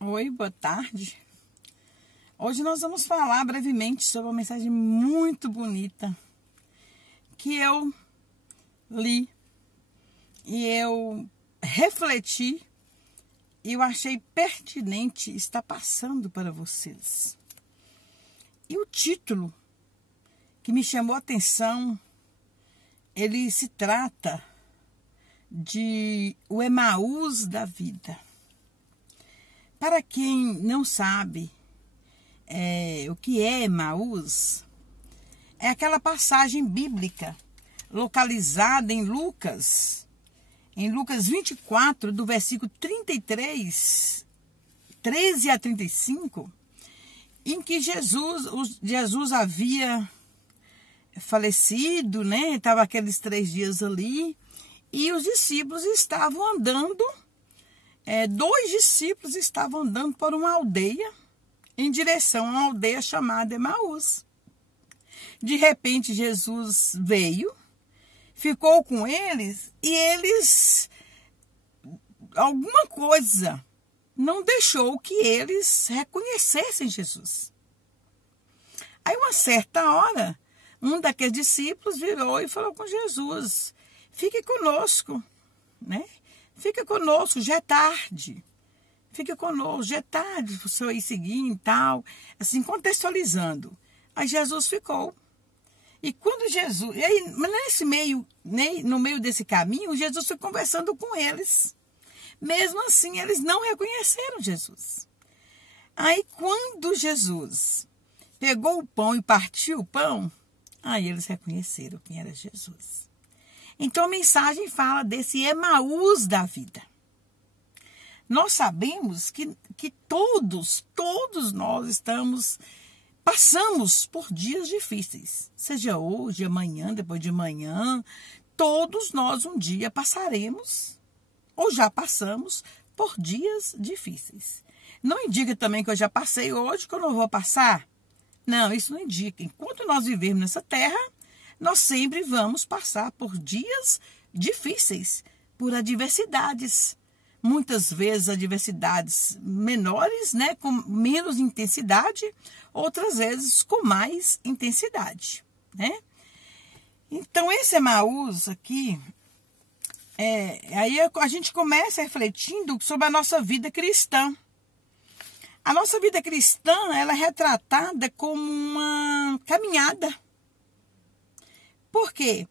Oi, boa tarde. Hoje nós vamos falar brevemente sobre uma mensagem muito bonita que eu li e eu refleti e eu achei pertinente estar passando para vocês. E o título que me chamou a atenção, ele se trata de o Emaús da vida. Para quem não sabe o que é Emaús, é aquela passagem bíblica localizada em Lucas 24, do versículo 33, 13 a 35, em que Jesus havia falecido, né? Estava aqueles 3 dias ali, e os discípulos estavam andando, 2 discípulos estavam andando por uma aldeia, em direção a uma aldeia chamada Emaús. De repente, Jesus veio, ficou com eles, e eles, alguma coisa, não deixou que eles reconhecessem Jesus. Aí, uma certa hora, um daqueles discípulos virou e falou com Jesus: fique conosco, né? Fica conosco, já é tarde. Fica conosco, já é tarde para o senhor ir seguindo e tal. Assim, contextualizando. Aí Jesus ficou. E quando Jesus... E aí, nesse meio, no meio desse caminho, Jesus foi conversando com eles. Mesmo assim, eles não reconheceram Jesus. Aí, quando Jesus pegou o pão e partiu o pão, aí eles reconheceram quem era Jesus. Então, a mensagem fala desse Emaús da vida. Nós sabemos que todos nós passamos por dias difíceis. Seja hoje, amanhã, depois de amanhã, todos nós um dia passaremos, ou já passamos, por dias difíceis. Não indica também que eu já passei hoje, que eu não vou passar. Não, isso não indica. Enquanto nós vivermos nessa terra, nós sempre vamos passar por dias difíceis, por adversidades. Muitas vezes adversidades menores, né, com menos intensidade, outras vezes com mais intensidade, né? Então, esse Emaús aqui, aí a gente começa refletindo sobre a nossa vida cristã. A nossa vida cristã, ela é retratada como uma caminhada. Por quê?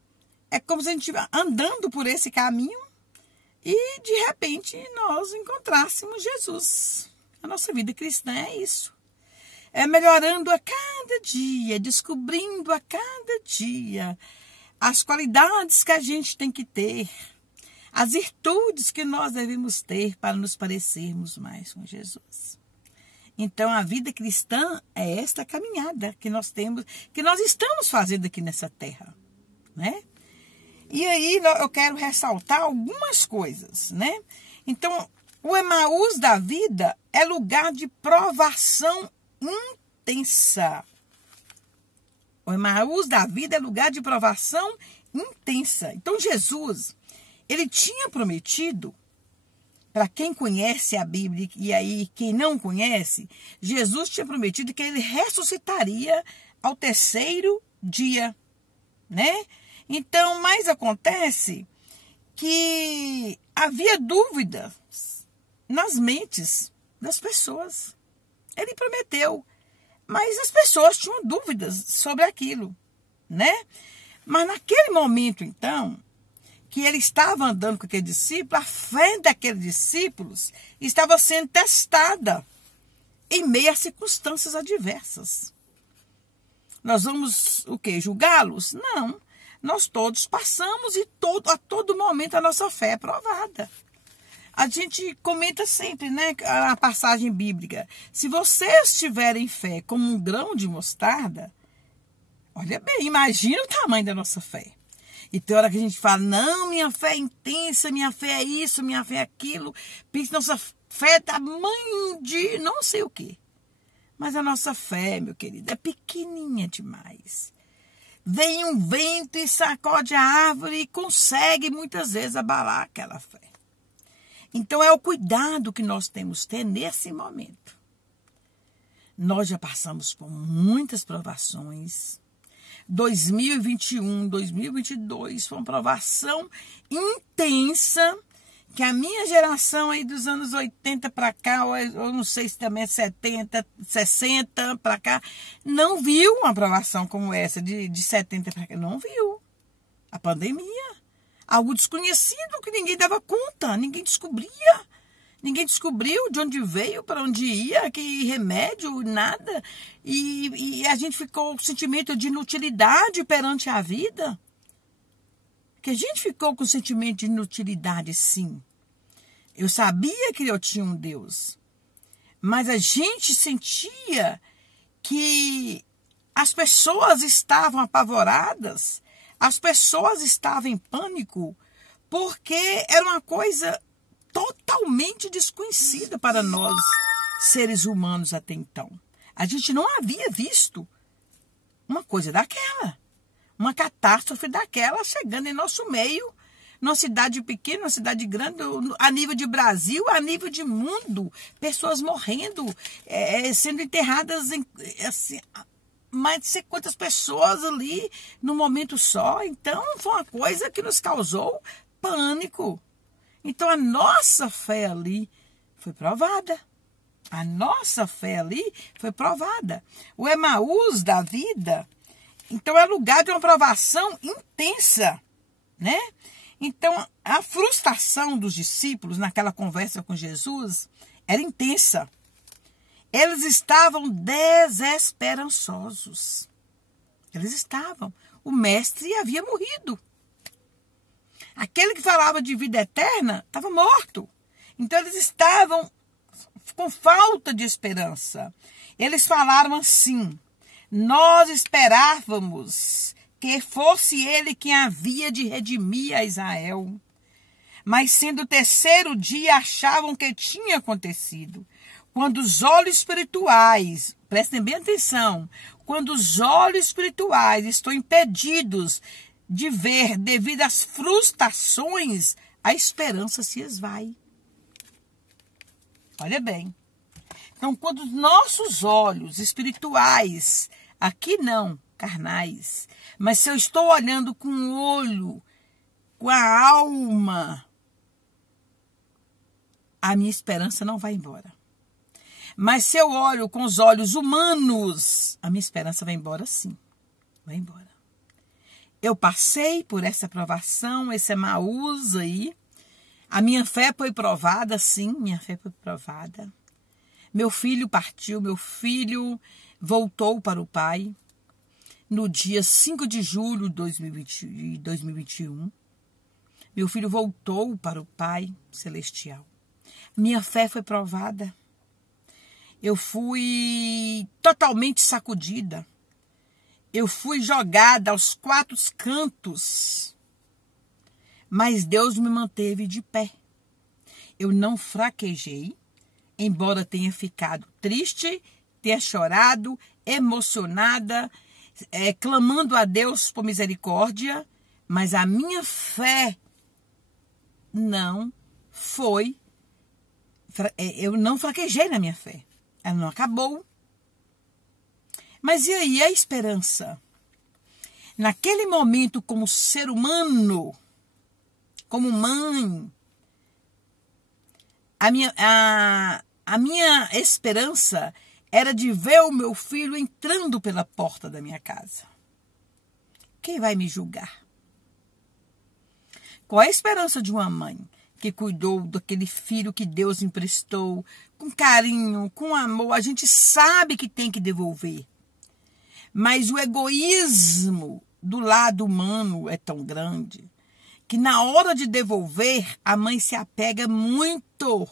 É como se a gente estivesse andando por esse caminho e, de repente, nós encontrássemos Jesus. A nossa vida cristã é isso. É melhorando a cada dia, descobrindo a cada dia as qualidades que a gente tem que ter, as virtudes que nós devemos ter para nos parecermos mais com Jesus. Então, a vida cristã é esta caminhada que nós temos, que nós estamos fazendo aqui nessa terra, né? E aí eu quero ressaltar algumas coisas, né? Então, o Emaús da vida é lugar de provação intensa. O Emaús da vida é lugar de provação intensa. Então, Jesus, ele tinha prometido, para quem conhece a Bíblia e aí quem não conhece, Jesus tinha prometido que ele ressuscitaria ao 3º dia, né? Então, mas acontece que havia dúvidas nas mentes das pessoas. Ele prometeu, mas as pessoas tinham dúvidas sobre aquilo, né? Mas naquele momento, então, que ele estava andando com aquele discípulo, a fé daqueles discípulos estava sendo testada em meio a circunstâncias adversas. Nós vamos, o quê? Julgá-los? Não. Nós todos passamos e a todo momento a nossa fé é provada. A gente comenta sempre, né, a passagem bíblica. Se vocês tiverem fé como um grão de mostarda, olha bem, imagina o tamanho da nossa fé. E tem hora que a gente fala: não, minha fé é intensa, minha fé é isso, minha fé é aquilo. Pensa, nossa fé é tamanho de não sei o quê. Mas a nossa fé, meu querido, é pequenininha demais. Vem um vento e sacode a árvore e consegue muitas vezes abalar aquela fé. Então é o cuidado que nós temos que ter nesse momento. Nós já passamos por muitas provações. 2021, 2022 foi uma provação intensa que a minha geração aí dos anos 80 para cá, eu não sei se também é 70, 60 para cá, não viu uma provação como essa de 70 para cá. Não viu. A pandemia. Algo desconhecido que ninguém dava conta, ninguém descobria. Ninguém descobriu de onde veio, para onde ia, que remédio, nada. E a gente ficou com sentimento de inutilidade perante a vida. Que a gente ficou com sentimento de inutilidade, sim. Eu sabia que eu tinha um Deus. Mas a gente sentia que as pessoas estavam apavoradas, as pessoas estavam em pânico, porque era uma coisa totalmente desconhecida para nós, seres humanos até então. A gente não havia visto uma coisa daquela, uma catástrofe daquela chegando em nosso meio, numa cidade pequena, numa cidade grande, a nível de Brasil, a nível de mundo, pessoas morrendo, sendo enterradas, assim, mais de sei quantas pessoas ali num momento só. Então, foi uma coisa que nos causou pânico. Então, a nossa fé ali foi provada. A nossa fé ali foi provada. O Emaús da vida, então, é lugar de uma provação intensa, né? Então, a frustração dos discípulos naquela conversa com Jesus era intensa. Eles estavam desesperançosos. Eles estavam. O mestre havia morrido. Aquele que falava de vida eterna estava morto. Então, eles estavam com falta de esperança. Eles falaram assim: nós esperávamos que fosse ele quem havia de redimir a Israel. Mas sendo o terceiro dia, achavam que tinha acontecido. Quando os olhos espirituais, prestem bem atenção, quando os olhos espirituais estão impedidos de ver devido às frustrações, a esperança se esvai. Olha bem. Então, quando os nossos olhos espirituais, aqui não, carnais, mas se eu estou olhando com o olho, com a alma, a minha esperança não vai embora. Mas se eu olho com os olhos humanos, a minha esperança vai embora sim. Vai embora. Eu passei por essa provação, esse Emaús aí. A minha fé foi provada, sim, minha fé foi provada. Meu filho partiu, meu filho voltou para o Pai no dia 5 de julho de 2021. Meu filho voltou para o Pai Celestial. Minha fé foi provada. Eu fui totalmente sacudida. Eu fui jogada aos quatro cantos. Mas Deus me manteve de pé. Eu não fraquejei, embora tenha ficado triste, tenha chorado, emocionada, clamando a Deus por misericórdia, mas a minha fé não foi, eu não fraquejei na minha fé. Ela não acabou. Mas e aí a esperança? Naquele momento, como ser humano, como mãe, a minha esperança era de ver o meu filho entrando pela porta da minha casa. Quem vai me julgar? Qual é a esperança de uma mãe que cuidou daquele filho que Deus emprestou com carinho, com amor? A gente sabe que tem que devolver. Mas o egoísmo do lado humano é tão grande que na hora de devolver, a mãe se apega muito.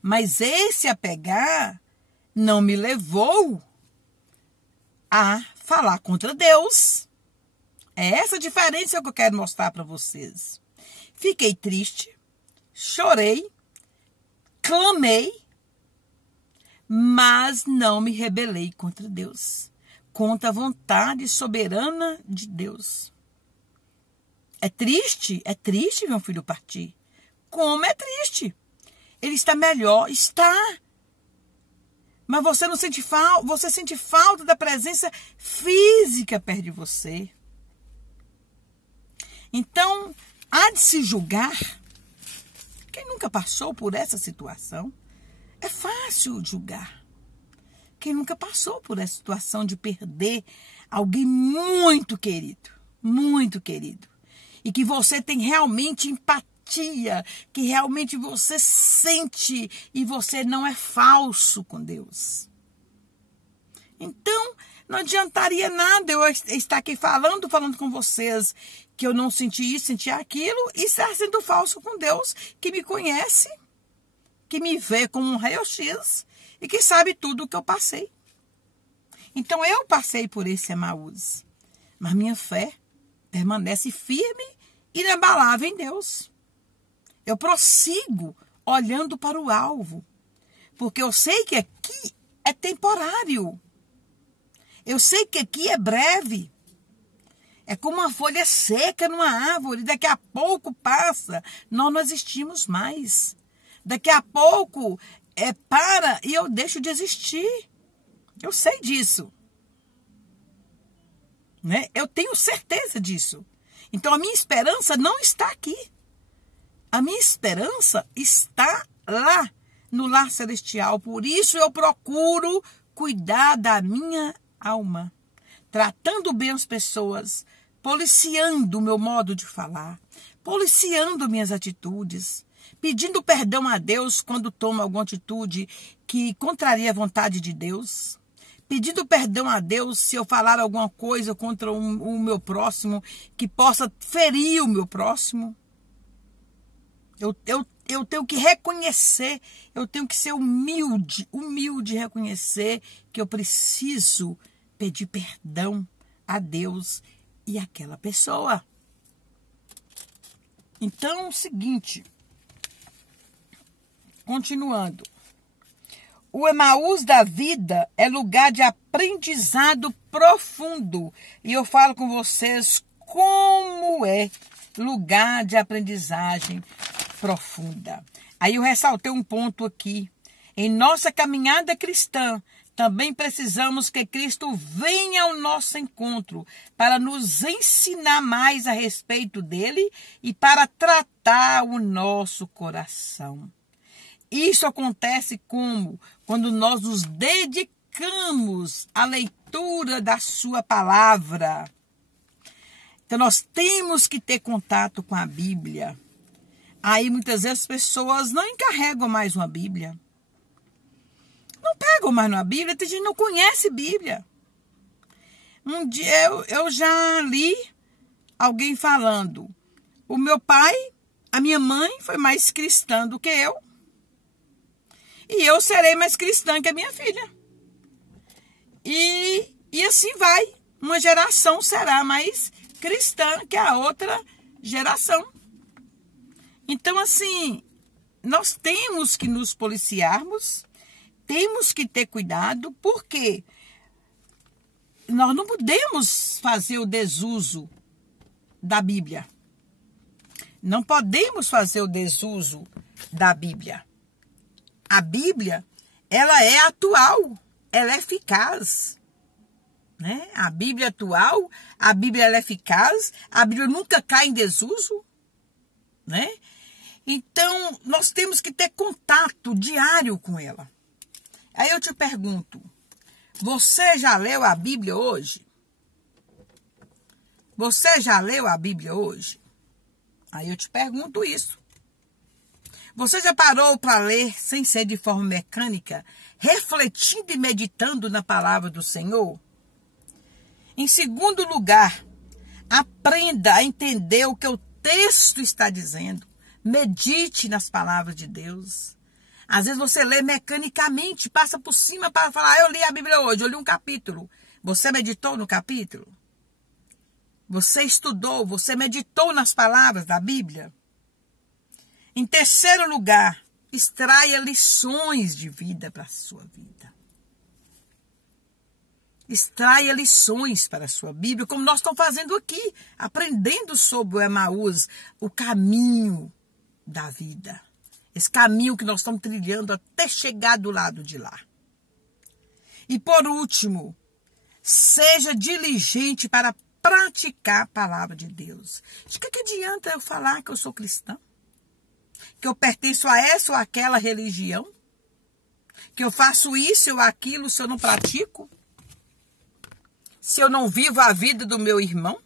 Mas esse apegar não me levou a falar contra Deus. É essa diferença que eu quero mostrar para vocês. Fiquei triste, chorei, clamei, mas não me rebelei contra Deus, contra a vontade soberana de Deus. É triste ver um filho partir. como é triste. Ele está melhor, está. Mas você não sente falta, você sente falta da presença física perto de você. Então, há de se julgar. Quem nunca passou por essa situação, é fácil julgar. Quem nunca passou por essa situação de perder alguém muito querido, e que você tem realmente empatia, que realmente você sente e você não é falso com Deus. Então, não adiantaria nada eu estar aqui falando com vocês que eu não senti isso, senti aquilo, e estar sendo falso com Deus, que me conhece, que me vê como um raio-x e que sabe tudo o que eu passei. Então, eu passei por esse Emaús, mas minha fé permanece firme e inabalável em Deus. Eu prossigo olhando para o alvo, porque eu sei que aqui é temporário. Eu sei que aqui é breve. É como uma folha seca numa árvore. Daqui a pouco passa, nós não existimos mais. Daqui a pouco para e eu deixo de existir. Eu sei disso. Né? Eu tenho certeza disso. Então a minha esperança não está aqui. A minha esperança está lá, no lar celestial. Por isso eu procuro cuidar da minha alma, tratando bem as pessoas, policiando o meu modo de falar, policiando minhas atitudes, pedindo perdão a Deus quando tomo alguma atitude que contraria a vontade de Deus, pedindo perdão a Deus se eu falar alguma coisa contra o meu próximo que possa ferir o meu próximo. Eu tenho que reconhecer, eu tenho que ser humilde e reconhecer que eu preciso pedir perdão a Deus e àquela pessoa. Então, é o seguinte, continuando. O Emaús da vida é lugar de aprendizado profundo. E eu falo com vocês como é lugar de aprendizagem profunda. Aí eu ressaltei um ponto aqui. Em nossa caminhada cristã, também precisamos que Cristo venha ao nosso encontro para nos ensinar mais a respeito dele e para tratar o nosso coração. Isso acontece quando nós nos dedicamos à leitura da sua palavra. Então nós temos que ter contato com a Bíblia. Aí muitas vezes as pessoas não encarregam mais uma Bíblia. Não pegam mais uma Bíblia, tem gente que não conhece Bíblia. Um dia eu já li alguém falando, o meu pai, a minha mãe foi mais cristã do que eu. E eu serei mais cristã que a minha filha. E assim vai. Uma geração será mais cristã que a outra geração. Então, assim, nós temos que nos policiarmos, temos que ter cuidado, porque nós não podemos fazer o desuso da Bíblia. Não podemos fazer o desuso da Bíblia. A Bíblia, ela é atual, ela é eficaz. Né? A Bíblia atual, a Bíblia ela é eficaz, a Bíblia nunca cai em desuso. Né? Então, nós temos que ter contato diário com ela. Aí eu te pergunto, você já leu a Bíblia hoje? Você já leu a Bíblia hoje? Aí eu te pergunto isso. Você já parou para ler sem ser de forma mecânica, refletindo e meditando na palavra do Senhor? Em segundo lugar, aprenda a entender o que o texto está dizendo. Medite nas palavras de Deus. Às vezes você lê mecanicamente, passa por cima para falar, eu li a Bíblia hoje, eu li um capítulo. Você meditou no capítulo? Você estudou, você meditou nas palavras da Bíblia? Em terceiro lugar, extraia lições de vida para a sua vida. Extraia lições para a sua Bíblia, como nós estamos fazendo aqui, aprendendo sobre o Emaús, o caminho da vida. Esse caminho que nós estamos trilhando até chegar do lado de lá. E por último, seja diligente para praticar a palavra de Deus. De que adianta eu falar que eu sou cristã? Que eu pertenço a essa ou aquela religião? Que eu faço isso ou aquilo se eu não pratico? Se eu não vivo a vida do meu irmão?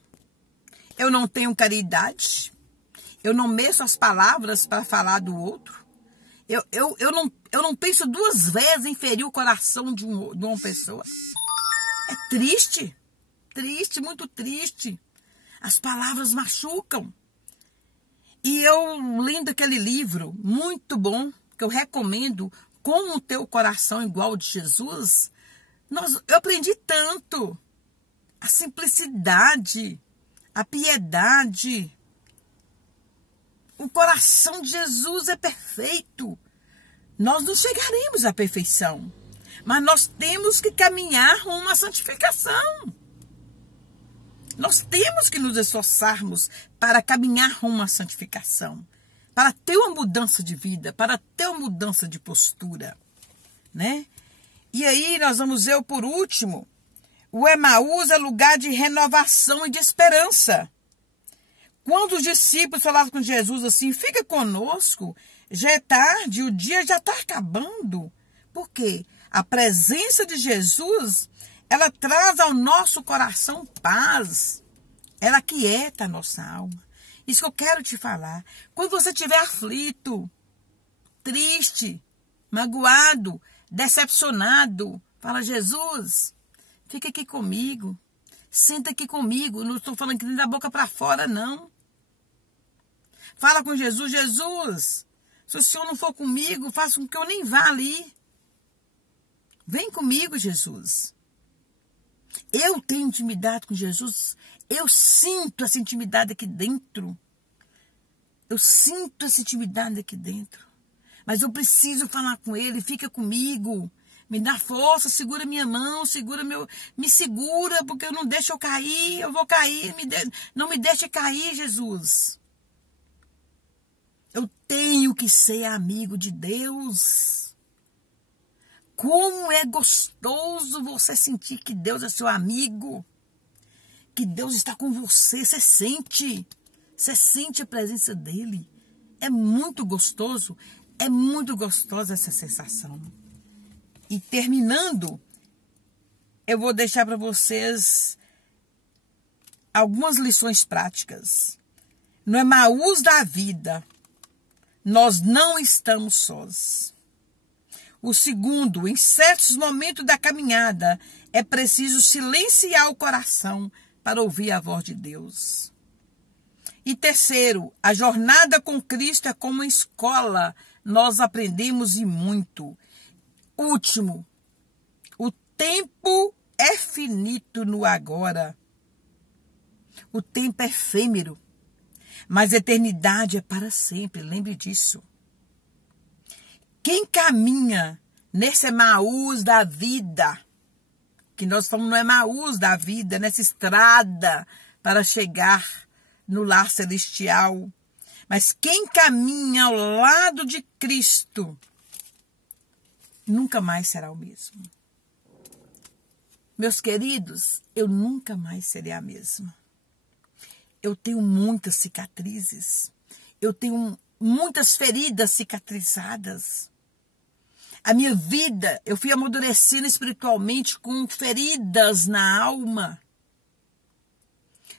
Eu não tenho caridade? Eu não meço as palavras para falar do outro? Eu não penso duas vezes em ferir o coração de uma pessoa. É triste. Triste, muito triste. As palavras machucam. E eu lendo aquele livro, muito bom, que eu recomendo, Como ter o coração igual de Jesus, eu aprendi tanto. A simplicidade, a piedade. O coração de Jesus é perfeito. Nós não chegaremos à perfeição, mas nós temos que caminhar rumo à santificação. Nós temos que nos esforçarmos para caminhar rumo à santificação, para ter uma mudança de vida, para ter uma mudança de postura, né? E aí nós vamos ver, por último, o Emaús é lugar de renovação e de esperança. Quando os discípulos falavam com Jesus assim, fica conosco, já é tarde, o dia já está acabando. Por quê? A presença de Jesus, ela traz ao nosso coração paz. Ela aquieta a nossa alma. Isso que eu quero te falar. Quando você estiver aflito, triste, magoado, decepcionado, fala, Jesus, fica aqui comigo. Senta aqui comigo. Não estou falando que nem da boca para fora, não. Fala com Jesus. Jesus, se o Senhor não for comigo, faça com que eu nem vá ali. Vem comigo, Jesus. Eu tenho intimidade com Jesus. Eu sinto essa intimidade aqui dentro. Eu sinto essa intimidade aqui dentro. Mas eu preciso falar com Ele. Fica comigo. Me dá força, segura minha mão, me segura, porque eu não deixo eu cair, eu vou cair, não me deixe cair, Jesus. Eu tenho que ser amigo de Deus. Como é gostoso você sentir que Deus é seu amigo, que Deus está com você, você sente a presença dEle. É muito gostosa essa sensação. E terminando, eu vou deixar para vocês algumas lições práticas. No Emaús da vida, nós não estamos sós. O segundo, em certos momentos da caminhada, é preciso silenciar o coração para ouvir a voz de Deus. E terceiro, a jornada com Cristo é como uma escola, nós aprendemos e muito. Último, o tempo é finito no agora. O tempo é efêmero, mas a eternidade é para sempre, lembre disso. Quem caminha nesse Emaús da vida, que nós falamos no Emaús da vida, nessa estrada para chegar no lar celestial, mas quem caminha ao lado de Cristo, nunca mais será o mesmo. Meus queridos, eu nunca mais serei a mesma. Eu tenho muitas cicatrizes. Eu tenho muitas feridas cicatrizadas. A minha vida, eu fui amadurecendo espiritualmente com feridas na alma.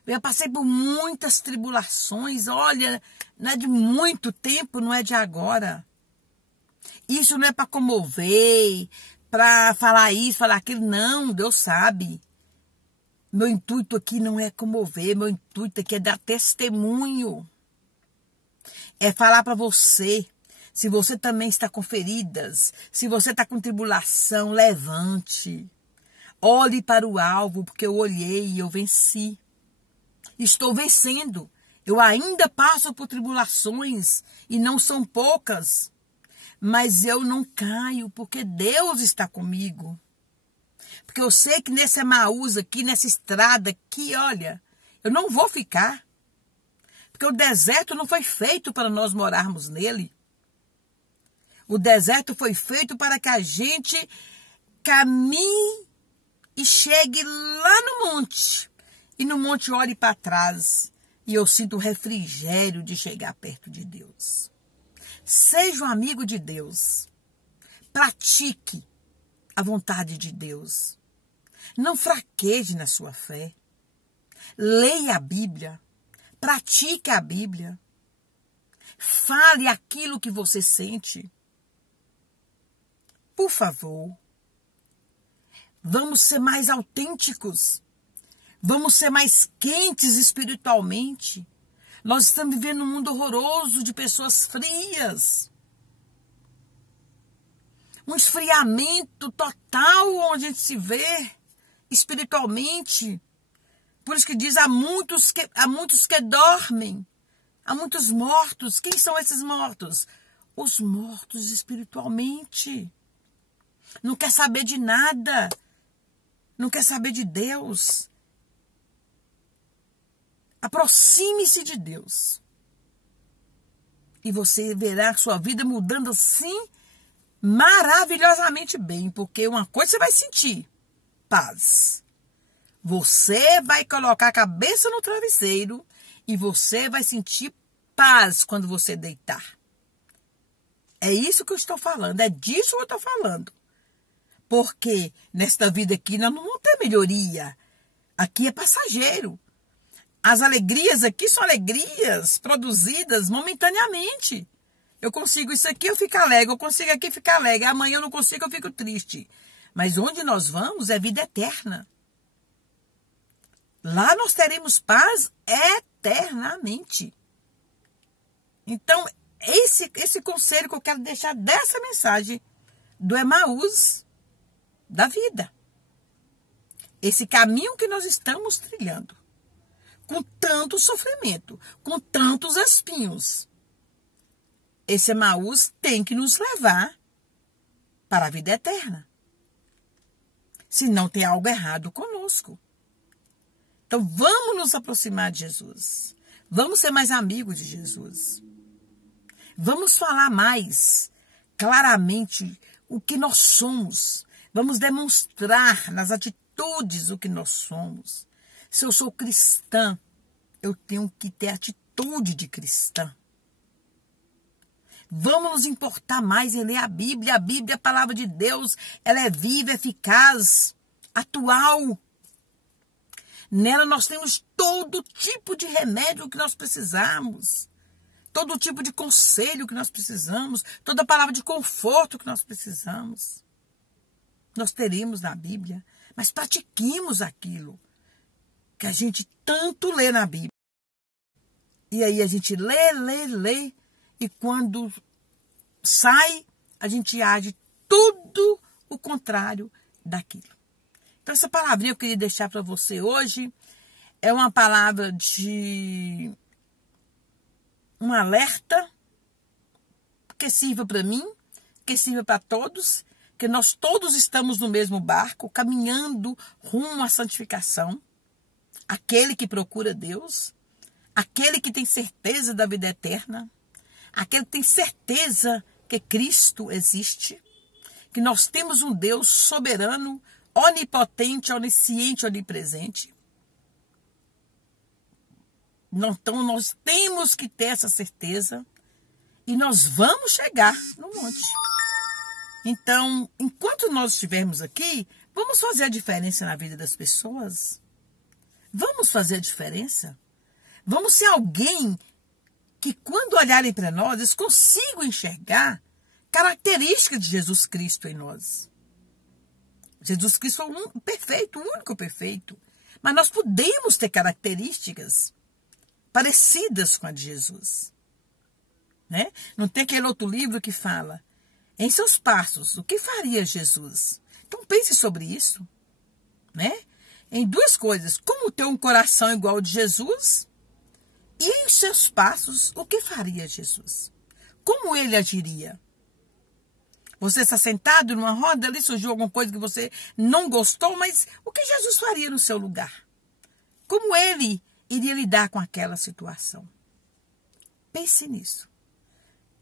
Eu passei por muitas tribulações. Olha, não é de muito tempo, não é de agora. Isso não é para comover, para falar isso, falar aquilo. Não, Deus sabe. Meu intuito aqui não é comover, meu intuito aqui é dar testemunho. É falar para você, se você também está com feridas, se você está com tribulação, levante. Olhe para o alvo, porque eu olhei e eu venci. Estou vencendo. Eu ainda passo por tribulações e não são poucas. Mas eu não caio, porque Deus está comigo. Porque eu sei que nesse Emaús aqui, nessa estrada aqui, olha, eu não vou ficar. Porque Porque o deserto não foi feito para nós morarmos nele. O deserto foi feito para que a gente caminhe e chegue lá no monte. E no monte olhe para trás. E eu sinto o refrigério de chegar perto de Deus. Seja um amigo de Deus. Pratique a vontade de Deus. Não fraqueje na sua fé. Leia a Bíblia. Pratique a Bíblia. Fale aquilo que você sente. Por favor, vamos ser mais autênticos. Vamos ser mais quentes espiritualmente. Nós estamos vivendo um mundo horroroso de pessoas frias. Um esfriamento total onde a gente se vê espiritualmente. Por isso que diz, há muitos que dormem. Há muitos mortos. Quem são esses mortos? Os mortos espiritualmente. Não quer saber de nada. Não quer saber de Deus. Aproxime-se de Deus. E você verá a sua vida mudando assim maravilhosamente bem. Porque uma coisa você vai sentir: paz. Você vai colocar a cabeça no travesseiro e você vai sentir paz quando você deitar. É isso que eu estou falando. É disso que eu estou falando. Porque nesta vida aqui nós não vamos ter melhoria. Aqui é passageiro. As alegrias aqui são alegrias produzidas momentaneamente. Eu consigo isso aqui, eu fico alegre. Eu consigo aqui ficar alegre. Amanhã eu não consigo, eu fico triste. Mas onde nós vamos é vida eterna. Lá nós teremos paz eternamente. Então, esse conselho que eu quero deixar dessa mensagem do Emaús da vida. Esse caminho que nós estamos trilhando. Com tanto sofrimento, com tantos espinhos. Esse Emaús tem que nos levar para a vida eterna. Senão tem algo errado conosco. Então vamos nos aproximar de Jesus. Vamos ser mais amigos de Jesus. Vamos falar mais claramente o que nós somos. Vamos demonstrar nas atitudes o que nós somos. Se eu sou cristã, eu tenho que ter atitude de cristã. Vamos nos importar mais em ler a Bíblia. A Bíblia, a palavra de Deus, ela é viva, eficaz, atual. Nela nós temos todo tipo de remédio que nós precisamos. Todo tipo de conselho que nós precisamos. Toda palavra de conforto que nós precisamos. Nós teremos na Bíblia. Mas pratiquemos aquilo que a gente tanto lê na Bíblia. E aí a gente lê. E quando sai, a gente age tudo o contrário daquilo. Então, essa palavrinha que eu queria deixar para você hoje é uma palavra de um alerta que sirva para mim, que sirva para todos, que nós todos estamos no mesmo barco, caminhando rumo à santificação. Aquele que procura Deus, aquele que tem certeza da vida eterna, aquele que tem certeza que Cristo existe, que nós temos um Deus soberano, onipotente, onisciente, onipresente. Então, nós temos que ter essa certeza e nós vamos chegar no monte. Então, enquanto nós estivermos aqui, vamos fazer a diferença na vida das pessoas. Vamos fazer a diferença. Vamos ser alguém que, quando olharem para nós, eles consigam enxergar características de Jesus Cristo em nós. Jesus Cristo é o perfeito, o único perfeito. Mas nós podemos ter características parecidas com a de Jesus. Né? Não tem aquele outro livro que fala, em seus passos, o que faria Jesus? Então pense sobre isso. Né? Em duas coisas, como ter um coração igual ao de Jesus e em seus passos, o que faria Jesus? Como ele agiria? Você está sentado numa roda, ali surgiu alguma coisa que você não gostou, mas o que Jesus faria no seu lugar? Como ele iria lidar com aquela situação? Pense nisso.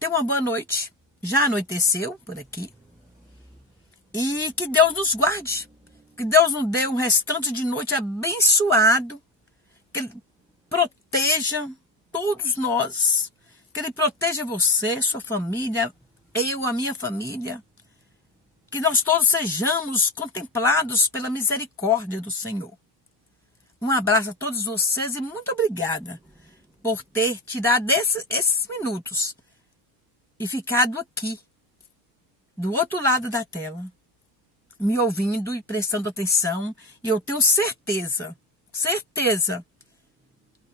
Tenha uma boa noite. Já anoiteceu por aqui. E que Deus nos guarde. Que Deus nos dê um restante de noite abençoado. Que Ele proteja todos nós. Que Ele proteja você, sua família, eu, a minha família. Que nós todos sejamos contemplados pela misericórdia do Senhor. Um abraço a todos vocês e muito obrigada por ter tirado esses minutos e ficado aqui, do outro lado da tela, me ouvindo e prestando atenção. E eu tenho certeza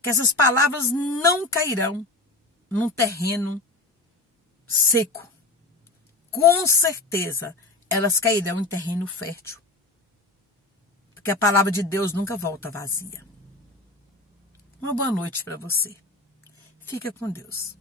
que essas palavras não cairão num terreno seco. Com certeza, elas cairão em terreno fértil. Porque a palavra de Deus nunca volta vazia. Uma boa noite para você. Fica com Deus.